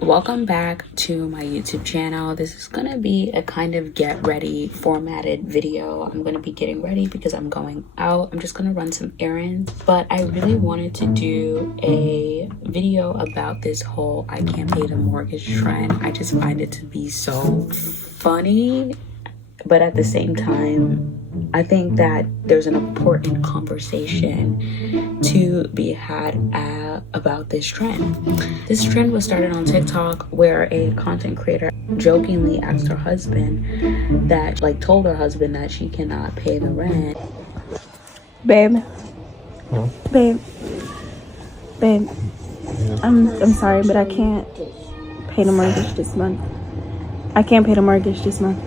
Welcome back to my YouTube channel. This is gonna be a kind of get ready formatted video. I'm gonna be getting ready because I'm going out. I'm just gonna run some errands, but I really wanted to do a video about this whole I can't pay the mortgage trend. I just find it to be so funny, but at the same time, I think that there's an important conversation to be had about this trend. This trend was started on TikTok where a content creator jokingly asked her husband that, told her husband that she cannot pay the rent. Babe. Huh? Babe. Yeah. I'm sorry, but I can't pay the mortgage this month. I can't pay the mortgage this month.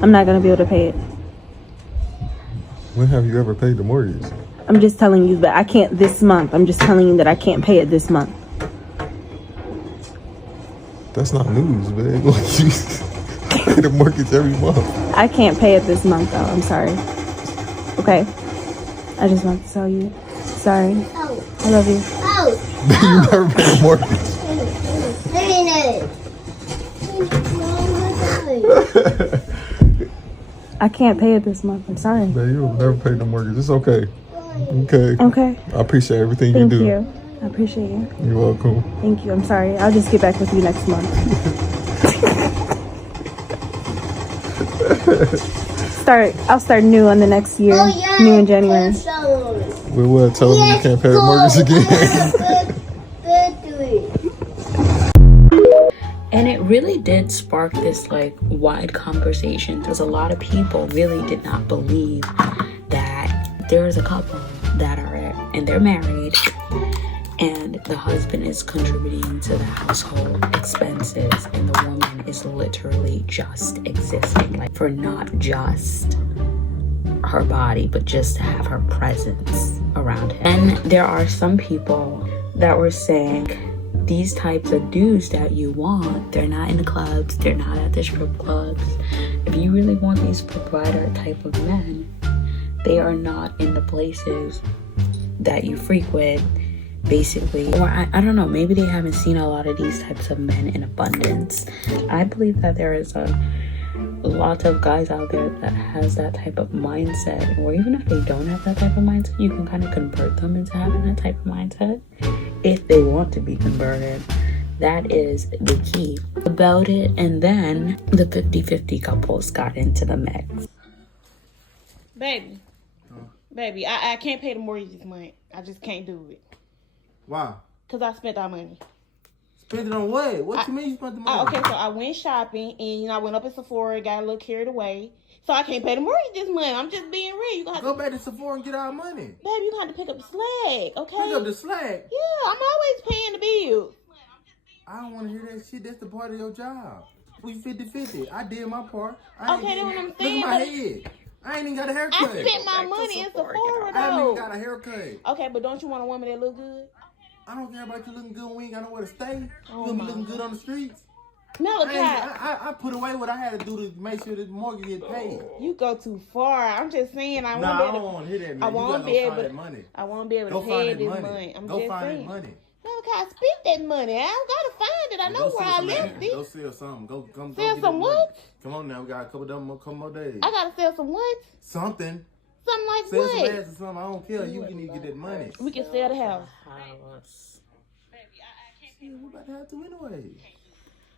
I'm not gonna be able to pay it. When have you ever paid the mortgage? I'm just telling you that I can't this month. I'm just telling you that I can't pay it this month. That's not news, man. Like, you pay the mortgage every month. I can't pay it this month, though. I'm sorry. Okay? I just want to tell you. Sorry. I love you. You never paid the mortgage. I can't pay it this month. I'm sorry. Man, you'll never pay the mortgage. It's okay. Okay. Okay. I appreciate everything Thank you do. you. I appreciate you. You're welcome. Thank you. I'm sorry. I'll just get back with you next month. I'll start new on the next year. New in January. We will tell them you can't pay the mortgage again. And it really did spark this wide conversation because a lot of people really did not believe that there is a couple that are and they're married and the husband is contributing to the household expenses and the woman is literally just existing, for not just her body but just to have her presence around him. And there are some people that were saying these types of dudes that you want, they're not in the clubs, they're not at the strip clubs. If you really want these provider type of men, they are not in the places that you frequent, basically. Or I don't know, maybe they haven't seen a lot of these types of men in abundance. I believe that there is a lot of guys out there that has that type of mindset, or even if they don't have that type of mindset, you can kind of convert them into having that type of mindset if they want to be converted. That is the key about it. And then the 50-50 couples got into the mix. Baby, I can't pay the mortgage this month. I just can't do it. Why? Because I spent our money. Spend it on what? What you mean you spent the money? Okay, so I went shopping and I went up at Sephora, got a little carried away. So I can't pay the mortgage this month. I'm just being real. You gonna have Go back to Sephora and get our money. Baby, you gonna have to pick up the slack, okay? Pick up the slack. Yeah, I'm always paying the bill. I don't want to hear that shit. That's the part of your job. We 50-50. I did my part. Okay, that's what I'm saying. Look at my head. I ain't even got a haircut. I spent my money in Sephora, I haven't even though. got a haircut. Okay, but don't you want a woman that look good? I don't care about you looking good when we ain't got nowhere to stay. Oh, You gonna be my. looking good on the streets. Malachi, I put away what I had to do to make sure this mortgage get paid. you go too far. I'm just saying I Nah, I won't don't want to hear that, man. I You won't gotta be go able find to. that money. I won't be able Go to find pay that this money. month. I'm Go just find saying. that money. Malachi, I spent that money. I don't gotta find it. I know Go where sell I some left land. it. Go sell something. Go Sell get some that money. what? Come on now, we got a couple more days. I gotta sell some what? Something. Something like Sell some what? ads or something. I don't care. You need to get that money. We can sell the house. Yeah, we about to have to anyway.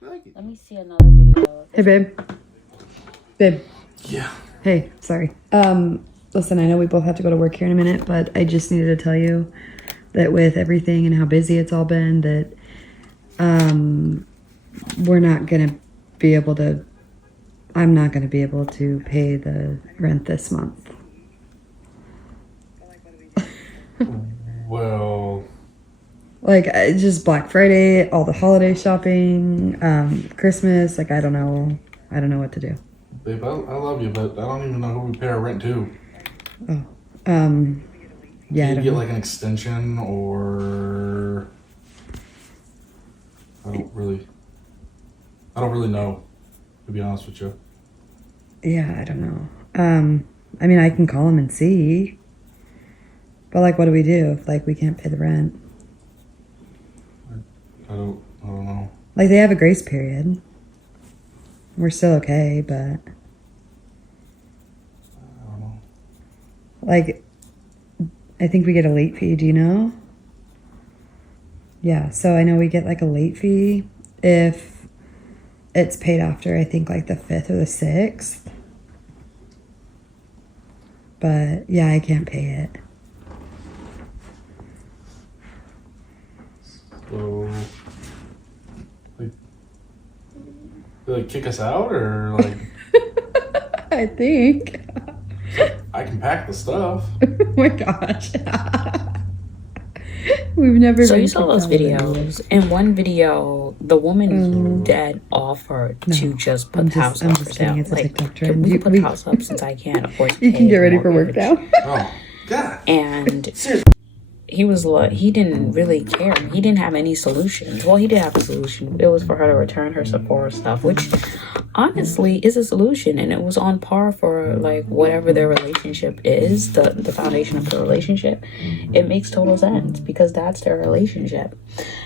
Like it. Let me see another video. Hey, babe. Babe. Yeah. Hey, sorry. Listen, I know we both have to go to work here in a minute, but I just needed to tell you that with everything and how busy it's all been, that we're not going to be able to, I'm not going to be able to pay the rent this month. Well, It's just Black Friday, all the holiday shopping, Christmas, I don't know what to do. babe, I love you, but I don't even know who we pay our rent to. Yeah, I Can you don't get know. like an extension or I don't really know, to be honest with you. Yeah, I don't know. I mean, I can call him and see. But what do we do if we can't pay the rent? I don't know. Like, they have a grace period. We're still okay, but... I don't know. Like, I think we get a late fee, do you know? Yeah, so I know we get like a late fee if it's paid after, I think, like the 5th or the 6th. But yeah, I can't pay it. So, like kick us out, or like I think. I can pack the stuff. Oh my gosh. We've never So been you saw those kicked out of videos. In one video, the woman dead offered to just put the house I'm up for just kidding. sale. It's a Like, TikTok can trend. we put the house up since I can't afford to pay You can get ready the for work mortgage? now. Oh God. And he was like, he didn't really care. He didn't have any solutions. Well, he did have a solution. It was for her to return her Sephora stuff, which honestly is a solution, and it was on par for like whatever their relationship is, the foundation of the relationship. It makes total sense because that's their relationship.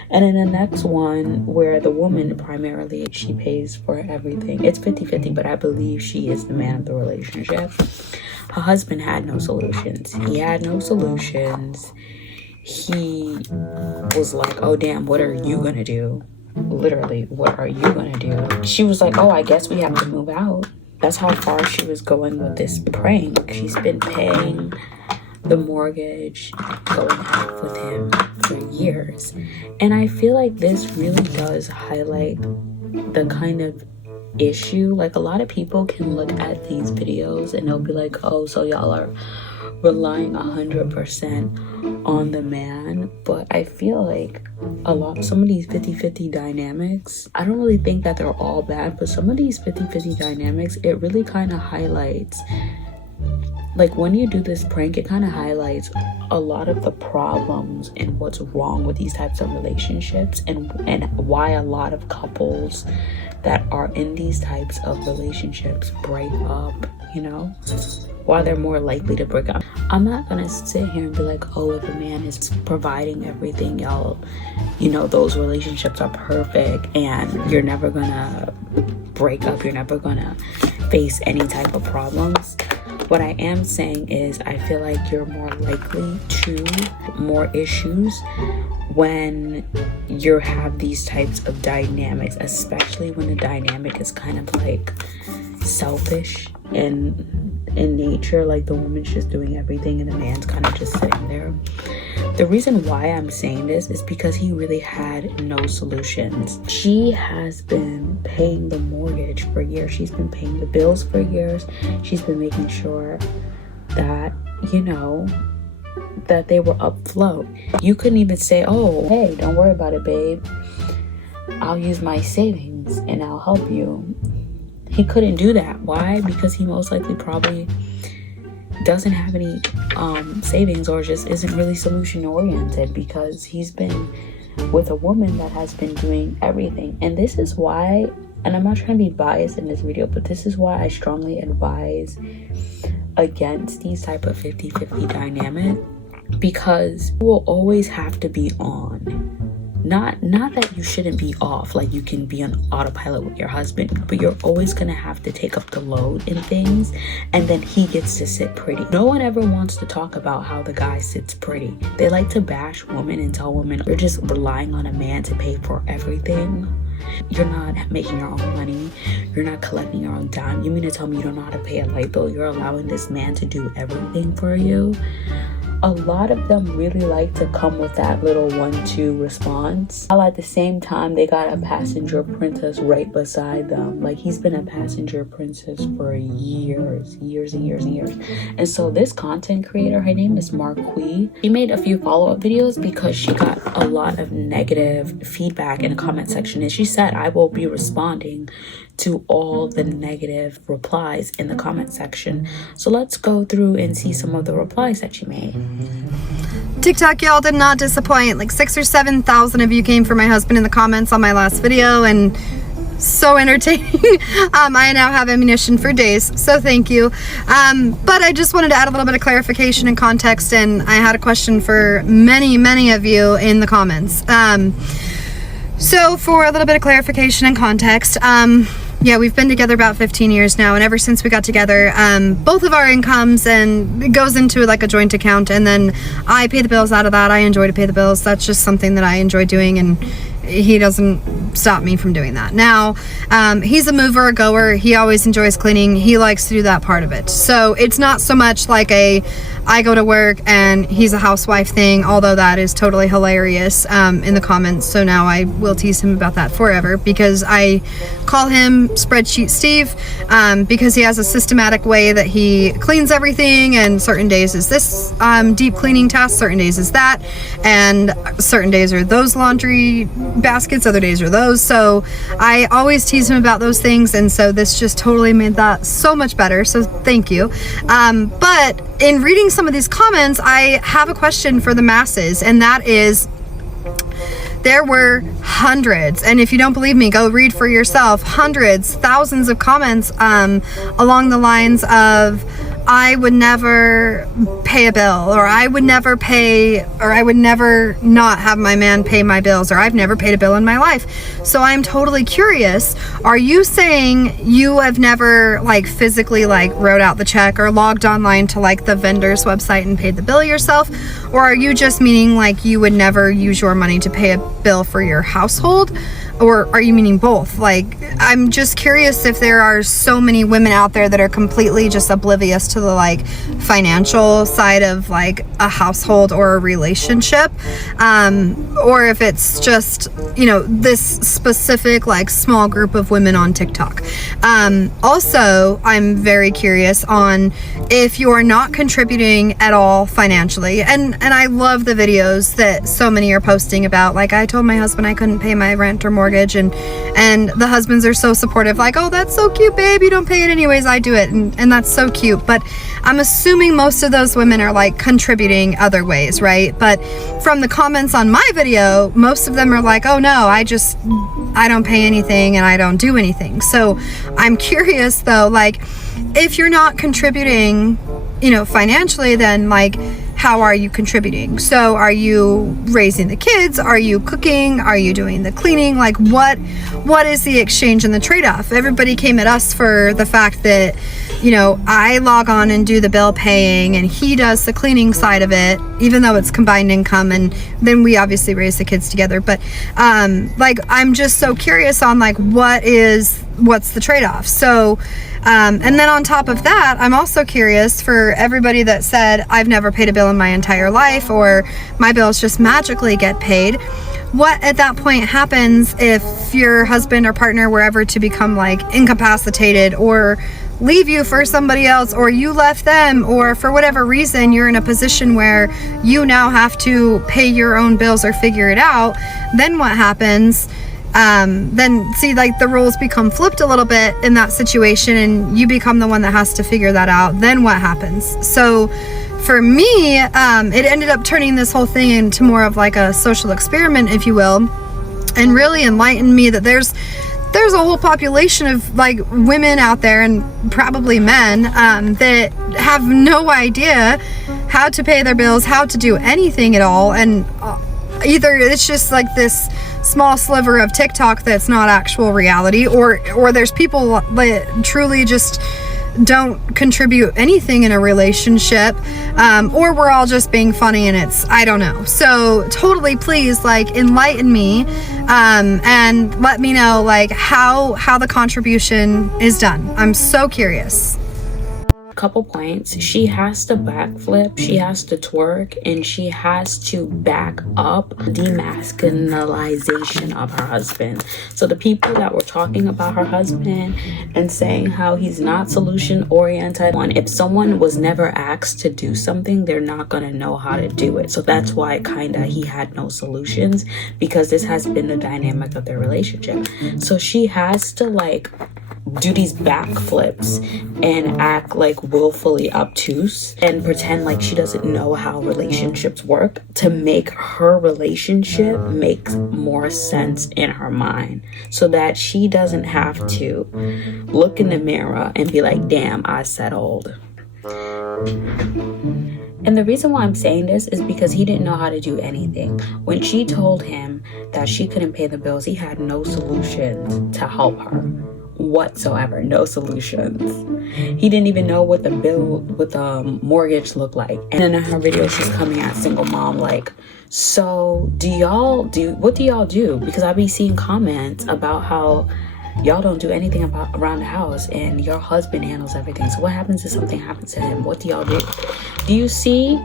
And in the next one, where the woman primarily, she pays for everything, it's 50-50, but I believe she is the man of the relationship. Her husband had no solutions. He had no solutions. He was like, oh damn, what are you gonna do? Literally, what are you gonna do? She was like, oh, I guess we have to move out. That's how far she was going with this prank. She's been paying the mortgage, going out with him for years. And I feel like this really does highlight the kind of issue. Like, a lot of people can look at these videos and they'll be like, oh, so y'all are relying 100% on the man. But I feel like some of these 50-50 dynamics, I don't really think that they're all bad, but some of these 50-50 dynamics, it really kind of highlights, like when you do this prank, it kind of highlights a lot of the problems and what's wrong with these types of relationships, and why a lot of couples that are in these types of relationships break up, you know, why they're more likely to break up. I'm not gonna sit here and be like, oh, if a man is providing everything, y'all, you know, those relationships are perfect and you're never gonna break up, you're never gonna face any type of problems. What I am saying is I feel like you're more likely to more issues when you have these types of dynamics, especially when the dynamic is kind of like selfish in nature, like the woman's just doing everything and the man's kind of just sitting there. The reason why I'm saying this is because he really had no solutions. She has been paying the mortgage for years. She's been paying the bills for years. She's been making sure that, you know, that they were afloat. You couldn't even say, oh, hey, don't worry about it, babe. I'll use my savings and I'll help you. He couldn't do that. Why? Because he most likely probably doesn't have any savings, or just isn't really solution oriented, because he's been with a woman that has been doing everything. And this is why, and I'm not trying to be biased in this video, but this is why I strongly advise against these type of 50-50 dynamic, because you will always have to be on. Not that you shouldn't be off, like you can be on autopilot with your husband, but you're always gonna have to take up the load in things, and then he gets to sit pretty. No one ever wants to talk about how the guy sits pretty. They like to bash women and tell women you're just relying on a man to pay for everything. You're not making your own money. You're not collecting your own dime. You mean to tell me you don't know how to pay a light bill? You're allowing this man to do everything for you? A lot of them really like to come with that little 1-2 response, while at the same time they got a passenger princess right beside them. Like, he's been a passenger princess for years and years and years. And so this content creator, her name is Marquis, she made a few follow-up videos because she got a lot of negative feedback in the comment section, and she said, I will be responding to all the negative replies in the comment section. So let's go through and see some of the replies that she made. TikTok, y'all did not disappoint. Like 6,000 or 7,000 of you came for my husband in the comments on my last video, and so entertaining. I now have ammunition for days, so thank you. But I just wanted to add a little bit of clarification and context, and I had a question for many of you in the comments. So for a little bit of clarification and context, yeah, we've been together about 15 years now, and ever since we got together, both of our incomes, and it goes into like a joint account, and then I pay the bills out of that. I enjoy to pay the bills. That's just something that I enjoy doing, and he doesn't stop me from doing that. Now, he's a mover, a goer. He always enjoys cleaning. He likes to do that part of it. So it's not so much like I go to work and he's a housewife thing, although that is totally hilarious in the comments. So now I will tease him about that forever, because I call him Spreadsheet Steve, because he has a systematic way that he cleans everything, and certain days is this deep cleaning task, certain days is that, and certain days are those laundry baskets, other days are those. So I always tease him about those things, and so this just totally made that so much better, so thank you. But in reading some of these comments, I have a question for the masses, and that is, there were hundreds, and if you don't believe me, go read for yourself, hundreds, thousands of comments along the lines of, I would never pay a bill, or I would never pay, or I would never not have my man pay my bills, or I've never paid a bill in my life. So I'm totally curious, are you saying you have never like physically like wrote out the check or logged online to like the vendor's website and paid the bill yourself? Or are you just meaning like you would never use your money to pay a bill for your household? Or are you meaning both? Like, I'm just curious if there are so many women out there that are completely just oblivious to the like financial side of like a household or a relationship, or if it's just, you know, this specific like small group of women on TikTok. Also, I'm very curious on if you're not contributing at all financially, and I love the videos that so many are posting about, like, I told my husband I couldn't pay my rent or mortgage, and the husbands are so supportive, like, oh, that's so cute, babe, you don't pay it anyways, I do it, and that's so cute. But I'm assuming most of those women are like contributing other ways, right? But from the comments on my video, most of them are like, oh no, I don't pay anything and I don't do anything. So I'm curious though, like, if you're not contributing, you know, financially, then like, how are you contributing? So are you raising the kids? Are you cooking? Are you doing the cleaning? Like, what is the exchange and the trade-off? Everybody came at us for the fact that, you know, I log on and do the bill paying and he does the cleaning side of it, even though it's combined income, and then we obviously raise the kids together. But like, I'm just so curious on like, what's the trade-off? So and then on top of that, I'm also curious for everybody that said, I've never paid a bill in my entire life, or my bills just magically get paid. What at that point happens if your husband or partner were ever to become like incapacitated or leave you for somebody else, or you left them, or for whatever reason you're in a position where you now have to pay your own bills or figure it out? Then what happens? Then see, like, the roles become flipped a little bit in that situation, and you become the one that has to figure that out. Then what happens? So for me, it ended up turning this whole thing into more of like a social experiment, if you will, and really enlightened me that there's a whole population of like women out there, and probably men, that have no idea how to pay their bills, how to do anything at all, and either it's just like this small sliver of TikTok that's not actual reality, or there's people that truly just don't contribute anything in a relationship, or we're all just being funny and it's, I don't know. So totally, please, like, enlighten me, and let me know like how the contribution is done. I'm so curious. Couple points. She has to backflip, she has to twerk, and she has to back up demasculinization of her husband. So the people that were talking about her husband and saying how he's not solution oriented, if someone was never asked to do something, they're not going to know how to do it. So that's why he had no solutions, because this has been the dynamic of their relationship. So she has to like do these backflips and act like willfully obtuse and pretend like she doesn't know how relationships work to make her relationship make more sense in her mind, so that she doesn't have to look in the mirror and be like, damn, I settled. And the reason why I'm saying this is because he didn't know how to do anything. When she told him that she couldn't pay the bills, he had no solutions to help her whatsoever. No solutions. He didn't even know what the mortgage looked like. And then in her video, she's coming at single mom like, so what do y'all do? Because I be seeing comments about how y'all don't do anything around the house and your husband handles everything. So what happens if something happens to him? What do y'all do? Do you see?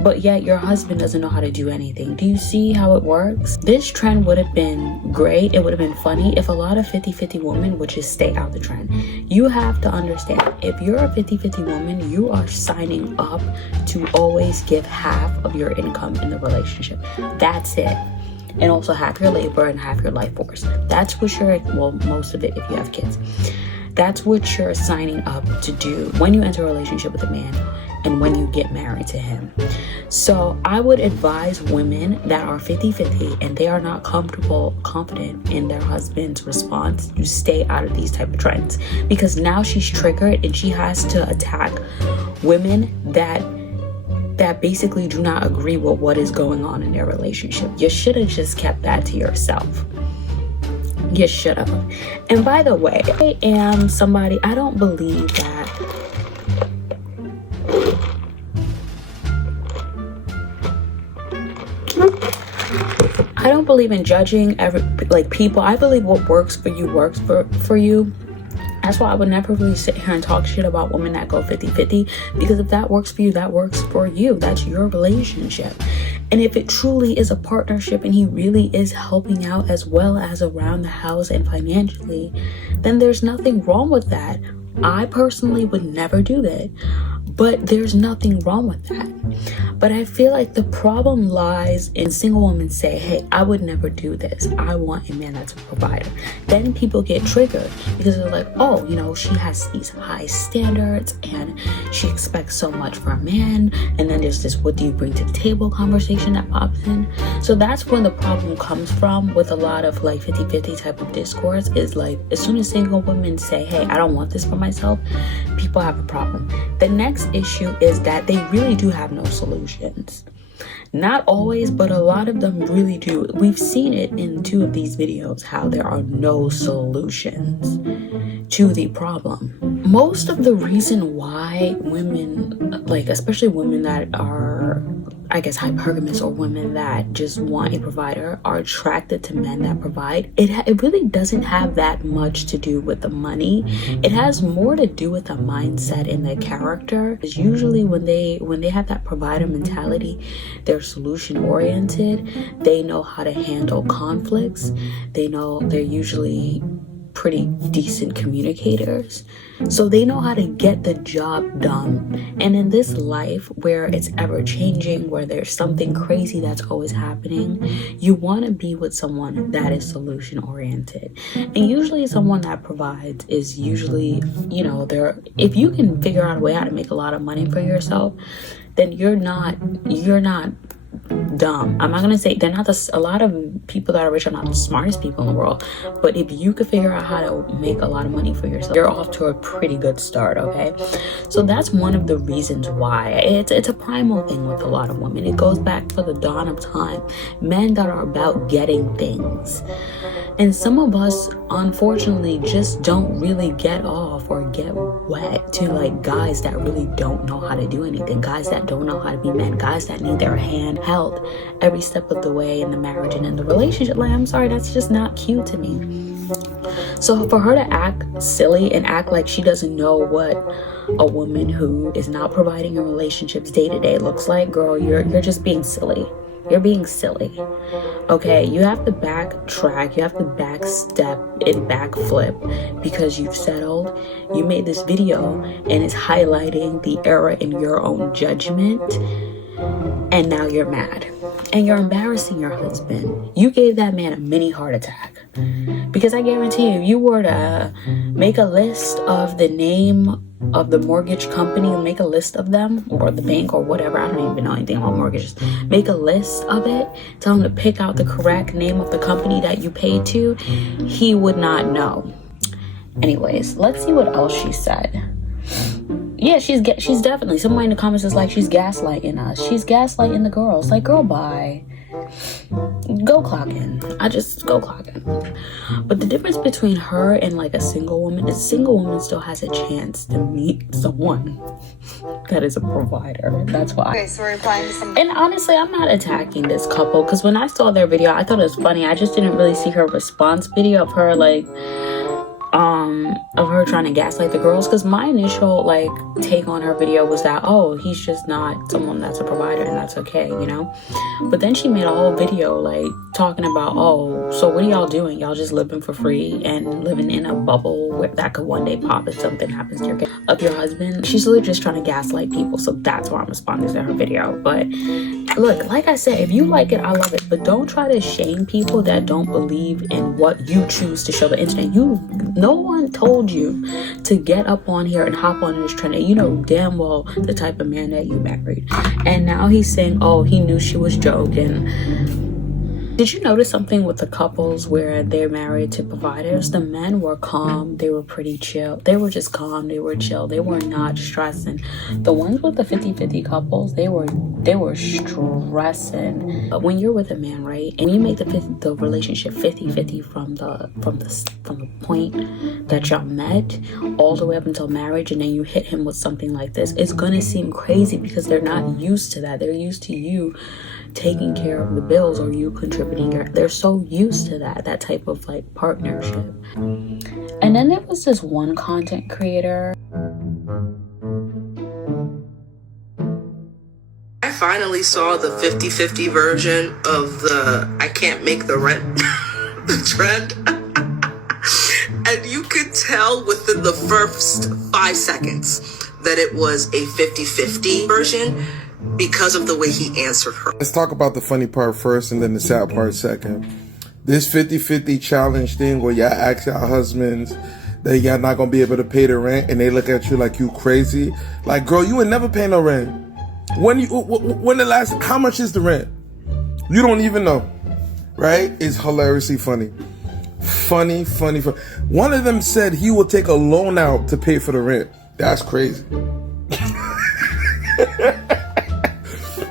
But yet your husband doesn't know how to do anything. Do you see how it works? This trend would have been great. It would have been funny if a lot of 50-50 women would just stay out the trend. You have to understand, if you're a 50-50 woman, you are signing up to always give half of your income in the relationship. That's it. And also half your labor and half your life force. That's what you're, well, most of it if you have kids. That's what you're signing up to do when you enter a relationship with a man and when you get married to him. So I would advise women that are 50-50 and they are not confident in their husband's response to stay out of these type of trends, because now she's triggered and she has to attack women that basically do not agree with what is going on in their relationship. You should have just kept that to yourself. You should have. And by the way, I am somebody, I don't believe that I don't believe in judging people. I believe what works for you works for you. That's why I would never really sit here and talk shit about women that go 50-50, because if that works for you, that works for you. That's your relationship. And if it truly is a partnership and he really is helping out as well as around the house and financially, then there's nothing wrong with that. I personally would never do that, but there's nothing wrong with that. But I feel like the problem lies in single women say, hey, I would never do this. I want a man that's a provider. Then people get triggered because they're like, oh, you know, she has these high standards and she expects so much for a man. And then there's this, what do you bring to the table conversation that pops in. So that's when the problem comes from with a lot of like 50-50 type of discourse, is like, as soon as single women say, hey, I don't want this for myself, people have a problem. The next issue is that they really do have no solutions. Not always, but a lot of them really do. We've seen it in 2 of these videos, how there are no solutions to the problem. Most of the reason why women, like especially women that are, I guess, hypergamous, or women that just want a provider, are attracted to men that provide. It really doesn't have that much to do with the money. It has more to do with the mindset and the character. Because usually when they have that provider mentality, they're solution oriented. They know how to handle conflicts. They're usually pretty decent communicators. So they know how to get the job done. And in this life where it's ever changing, where there's something crazy that's always happening, you want to be with someone that is solution oriented. And usually someone that provides is usually, you know, if you can figure out a way how to make a lot of money for yourself, then you're not dumb. I'm not gonna say they're not a lot of people that are rich are not the smartest people in the world, but if you could figure out how to make a lot of money for yourself, you're off to a pretty good start. Okay, so that's one of the reasons why it's a primal thing with a lot of women. It goes back for the dawn of time. Men that are about getting things, and some of us unfortunately just don't really get off or get wet to like guys that really don't know how to do anything, guys that don't know how to be men, guys that need their hand held every step of the way in the marriage and in the relationship. Like, I'm sorry, that's just not cute to me. So for her to act silly and act like she doesn't know what a woman who is not providing in relationships day to day looks like, girl, you're just being silly. You're being silly. Okay, you have to backtrack, you have to backstep and backflip, because you've settled. You made this video and it's highlighting the error in your own judgment, and now you're mad and you're embarrassing your husband. You gave that man a mini heart attack, because I guarantee you, if you were to make a list of the name of the mortgage company, make a list of them, or the bank or whatever, I don't even know anything about mortgages, make a list of it, tell him to pick out the correct name of the company that you paid to, he would not know. Anyways, let's see what else she said. yeah, she's definitely, someone in the comments is like, she's gaslighting us. She's gaslighting the girls. Like, girl, bye. Go clock in. Go clock in. But the difference between her and like a single woman is a single woman still has a chance to meet someone that is a provider. That's why. Okay, so we're replying to some. And honestly, I'm not attacking this couple, because when I saw their video, I thought it was funny. I just didn't really see her response video of her like of her trying to gaslight the girls, because my initial like take on her video was that, oh, he's just not someone that's a provider and that's okay, you know. But then she made a whole video like talking about, oh, so what are y'all doing? Y'all just living for free and living in a bubble where that could one day pop if something happens to your husband. She's literally just trying to gaslight people, so that's why I'm responding to her video. But look, like I said, if you like it, I love it, but don't try to shame people that don't believe in what you choose to show the internet. No one told you to get up on here and hop on this trend, and you know damn well the type of man that you married. And now he's saying, oh, he knew she was joking. Did you notice something with the couples where they're married to providers? The men were calm, they were pretty chill. They were just calm, they were chill, they were not stressing. The ones with the 50-50 couples, they were stressing. But when you're with a man, right, and you make the relationship 50-50 from the point that y'all met all the way up until marriage, and then you hit him with something like this, it's gonna seem crazy because they're not used to that. They're used to you taking care of the bills or you contributing. They're so used to that type of like partnership. And then there was this one content creator. I finally saw the 50-50 version of the I can't make the rent the trend. And you could tell within the first 5 seconds that it was a 50-50 version because of the way he answered her. Let's talk about the funny part first and then the sad part second. This 50-50 challenge thing where y'all ask y'all husbands that y'all not gonna be able to pay the rent and they look at you like you crazy. Like, girl, you ain't never pay no rent. When the last, how much is the rent? You don't even know, right? It's hilariously funny. Funny. One of them said he will take a loan out to pay for the rent. That's crazy.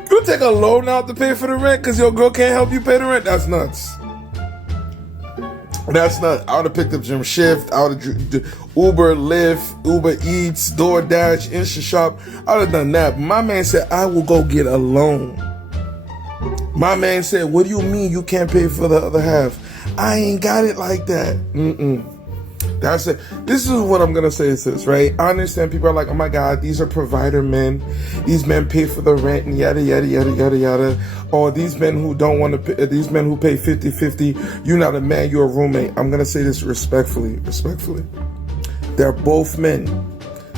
You take a loan out to pay for the rent because your girl can't help you pay the rent? That's nuts. That's nuts. I would have picked up Jim Shift. I would have Uber, Lyft, Uber Eats, DoorDash, InstaShop. I would have done that. But my man said, I will go get a loan. My man said, what do you mean you can't pay for the other half? I ain't got it like that. That's it. This is what I'm gonna say, sis, right? I understand people are like, oh my God, these are provider men. These men pay for the rent and yada yada yada yada yada. Or these men who don't want to pay, these men who pay 50-50, you're not a man, you're a roommate. I'm gonna say this respectfully. They're both men.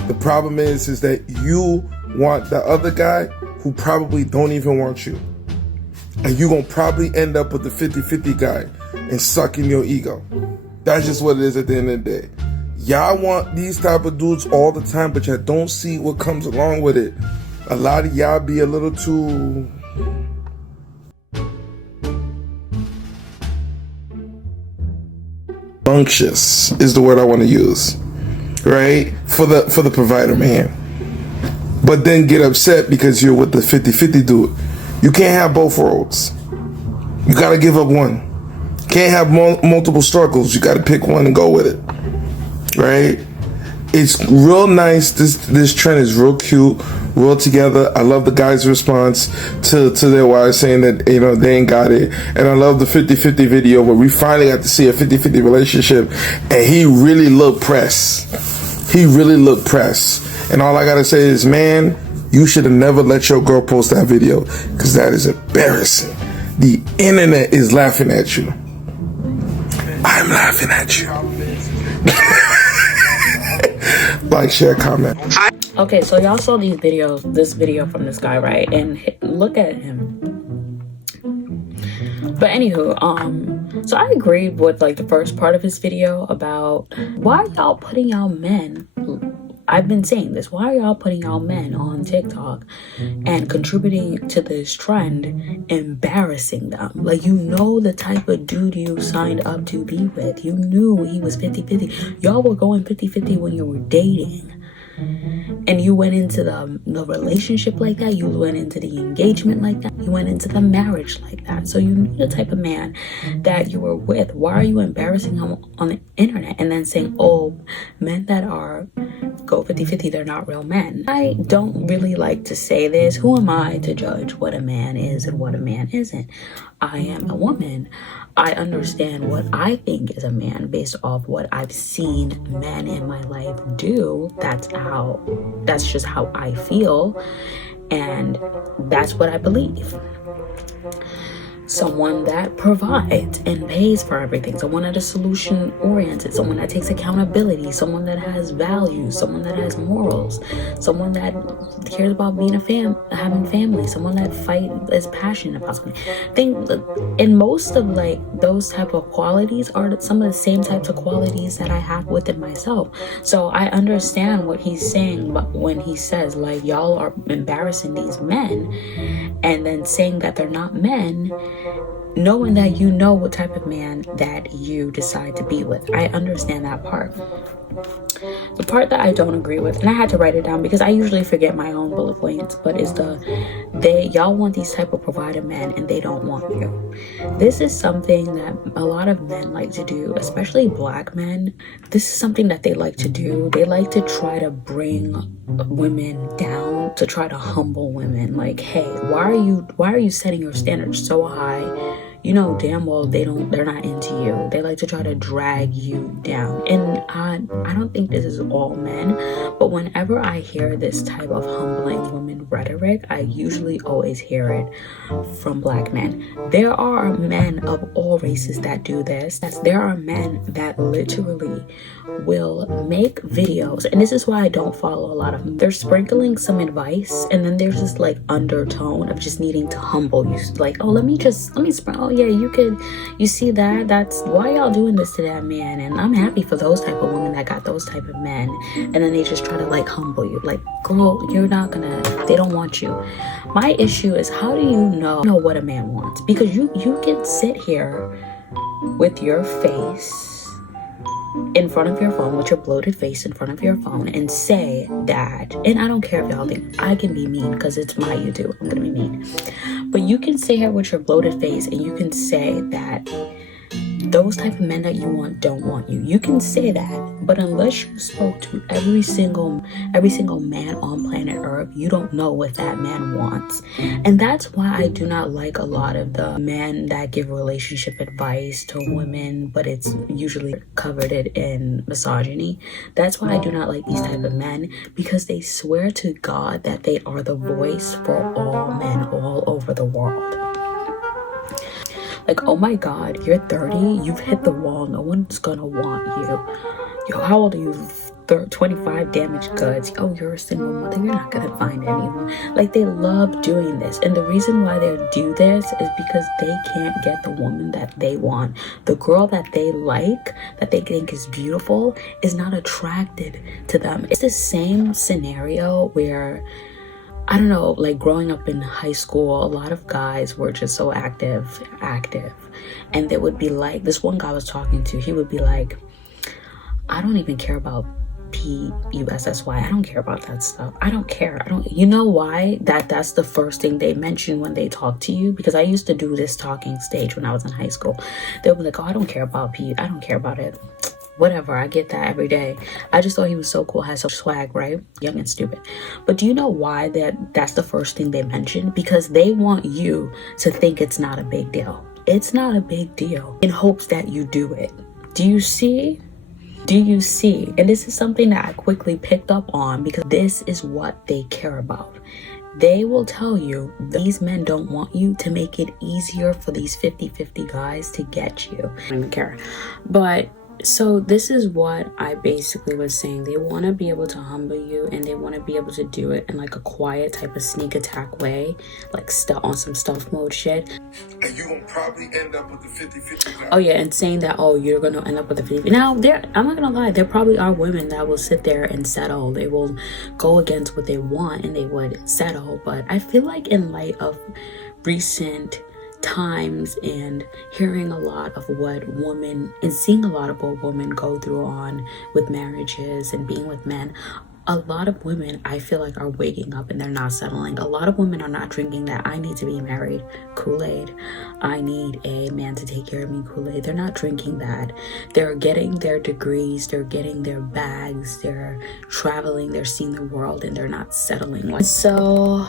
The problem is that you want the other guy who probably don't even want you. And you're gonna probably end up with the 50-50 guy and sucking your ego. That's just what it is at the end of the day. Y'all want these type of dudes all the time, but y'all don't see what comes along with it. A lot of y'all be a little too... unctuous is the word I want to use, right? For the provider man. But then get upset because you're with the 50-50 dude. You can't have both worlds. You gotta give up one. Can't have multiple struggles. You gotta pick one and go with it, right? It's real nice. This trend is real cute, real together. I love the guy's response to their wives saying that, you know, they ain't got it. And I love the 50-50 video where we finally got to see a 50-50 relationship, and he really looked pressed. And all I gotta say is, man, you should have never let your girl post that video, because that is embarrassing. The internet is laughing at you. I'm laughing at you. Like, share, comment. Okay, so y'all saw this video from this guy, right? And look at him. But anywho, so I agreed with like the first part of his video about why y'all putting y'all men, I've been saying this, why are y'all putting y'all men on TikTok and contributing to this trend, embarrassing them? Like, you know the type of dude you signed up to be with. You knew he was 50-50. Y'all were going 50-50 when you were dating. and you went into the relationship like that, you went into the engagement like that, you went into the marriage like that. So you knew the type of man that you were with. Why are you embarrassing him on the internet and then saying, oh, men that are go 50-50, they're not real men? I don't really like to say this. Who am I to judge what a man is and what a man isn't? I am a woman. I understand what I think is a man based off what I've seen men in my life do. That's just how I feel, and that's what I believe. Someone that provides and pays for everything, someone that is solution oriented, someone that takes accountability, someone that has values, someone that has morals, someone that cares about being having family, someone that is passionate about something. I think in most of like those type of qualities are some of the same types of qualities that I have within myself. So I understand what he's saying, but when he says like y'all are embarrassing these men and then saying that they're not men, knowing that you know what type of man that you decide to be with. I understand that part. The part that I don't agree with, and I had to write it down because I usually forget my own bullet points, but is y'all want these type of provider men and they don't want you. This is something that a lot of men like to do, especially black men. This is something that they like to do. They like to try to bring women down, to try to humble women. Like, hey, why are you setting your standards so high? You know damn well they're not into you. They like to try to drag you down. And I don't think this is all men, but whenever I hear this type of humbling women rhetoric, I usually always hear it from black men. There are men of all races that do this. There are men that literally will make videos, and this is why I don't follow a lot of them. They're sprinkling some advice, and then there's this like undertone of just needing to humble you. Like, oh, let me oh yeah, you see that's why y'all doing this to that man, and I'm happy for those type of women that got those type of men. And then they just try to like humble you, like, girl, they don't want you. My issue is, how do you know what a man wants? Because you can sit here with your face in front of your phone, with your bloated face in front of your phone, and say that, and I don't care if y'all think I can be mean because it's my YouTube, I'm gonna be mean, but you can sit here with your bloated face and you can say that those type of men that you want don't want you. You can say that, but unless you spoke to every single man on planet Earth, you don't know what that man wants. And that's why I do not like a lot of the men that give relationship advice to women, but it's usually covered in misogyny. That's why I do not like these type of men, because they swear to God that they are the voice for all men all over the world. Like, oh my God, you're 30, you've hit the wall, no one's gonna want you. Yo, how old are you? 25, damaged goods. Oh, you're a single mother, you're not gonna find anyone. Like, they love doing this, and the reason why they do this is because they can't get the woman that they want. The girl that they like, that they think is beautiful, is not attracted to them. It's the same scenario where, I don't know, like growing up in high school, a lot of guys were just so active. And they would be like, this one guy I was talking to, he would be like, I don't even care about PUSSY. I don't care about that stuff. I don't care. You know why? That's the first thing they mention when they talk to you. Because I used to do this talking stage when I was in high school. They'll be like, oh, I don't care about I don't care about it. Whatever, I get that every day. I just thought he was so cool, had so swag, right? Young and stupid. But do you know why that's the first thing they mention? Because they want you to think it's not a big deal. It's not a big deal, in hopes that you do it. Do you see? And this is something that I quickly picked up on, because this is what they care about. They will tell you these men don't want you to make it easier for these 50-50 guys to get you. I don't even care. But so this is what I basically was saying. They want to be able to humble you, and they want to be able to do it in like a quiet type of sneak attack way, like on some stealth mode shit. And you're going to probably end up with the 50-50 guy. Oh yeah, and saying that, oh, you're going to end up with the 50. Now, I'm not going to lie, there probably are women that will sit there and settle. They will go against what they want and they would settle. But I feel like in light of recent times and hearing a lot of what women and seeing a lot of what women go through on with marriages and being with men, a lot of women, I feel like, are waking up and they're not settling. A lot of women are not drinking that I need to be married Kool-Aid, I need a man to take care of me Kool-Aid. They're not drinking that. They're getting their degrees, they're getting their bags, they're traveling, they're seeing the world, and they're not settling. So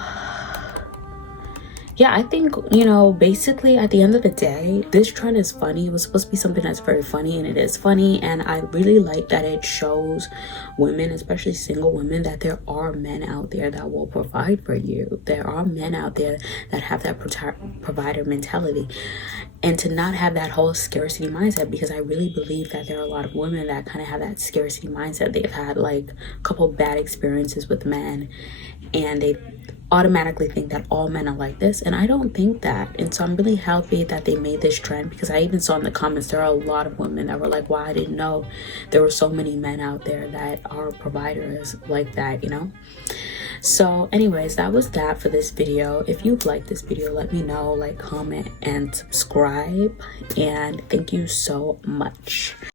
yeah, I think, you know, basically at the end of the day, this trend is funny. It was supposed to be something that's very funny, and it is funny. And I really like that it shows women, especially single women, that there are men out there that will provide for you. There are men out there that have that provider mentality. And to not have that whole scarcity mindset, because I really believe that there are a lot of women that kind of have that scarcity mindset. They've had like a couple bad experiences with men, and they automatically think that all men are like this, and I don't think that. And so I'm really happy that they made this trend, because I even saw in the comments there are a lot of women that were like, wow, I didn't know there were so many men out there that are providers like that, you know. So anyways, that was that for this video. If you liked this video, let me know, like, comment and subscribe, and thank you so much.